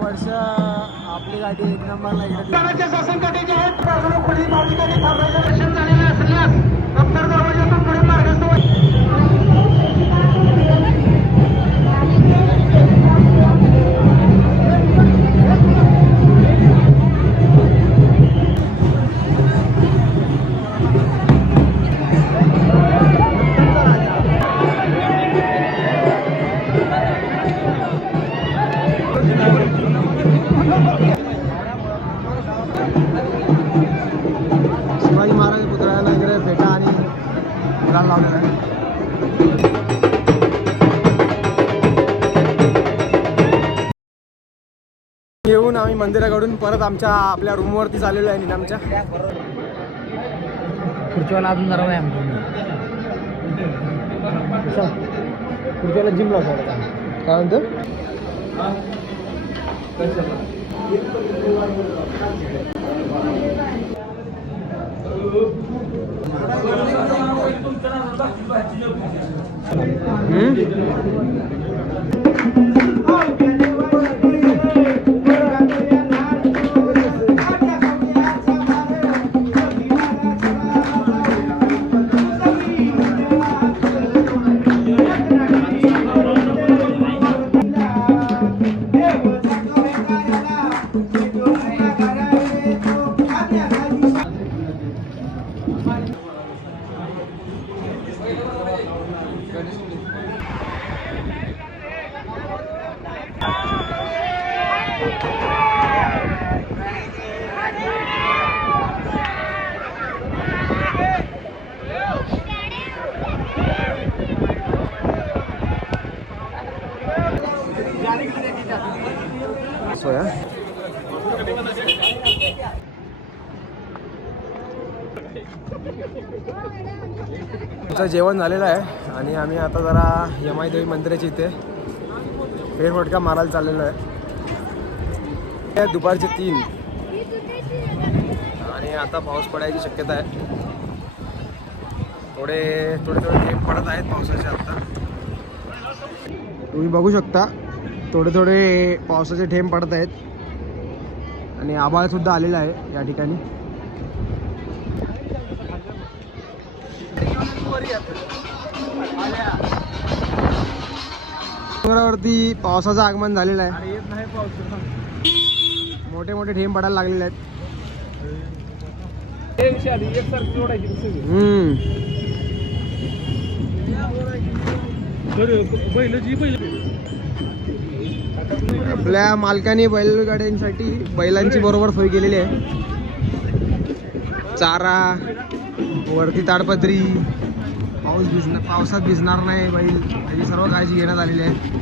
वर्ष आपली गाडी एक नंबरला इकडे शासन कटेचे आहेत खोली मार्गिकाने थांबायचं दर्शन झालेलं असल्यास उत्तर दरवाजातून पुढे मार्गस्थ शिवाजी महाराज पुतळ्याला इकडे फेटा आणि गुलाल लावलेला आहे. येऊन आम्ही मंदिराकडून परत आपल्या रूमवरती चाललेलो आहे निनामच्या. खुर्चीवाला अजून जरा नाही खुर्चीवाला जिम लावतो काय म्हणतो. जेवण झालेलं आहे आणि आम्ही आता जरा यमाई देवी मंदिराच्या इथे फेरफटका मारायला चाललेलो आहे. दुपारचे 3 आणि आता पाऊस पडायची शक्यता आहे. थोडे थेंब पडत आहेत पावसाचे. आता तुम्ही बघू शकता थोडे पावसाचे थेंब पडत आहेत आणि आभाळ सुद्धा आलेलं आहे या ठिकाणी. डोंगरावरती पावसाचं आगमन झालेलं आहे. मोठे थेंब पडायला लागलेले आहेत. आपल्या मालकाने बैलगाड्यांसाठी बैलांची बरोबर सोय केलेली आहे. चारा वरती ताडपत्री, पावसात भिजणार नाही बैल याची सर्व काळजी घेण्यात आलेली आहे.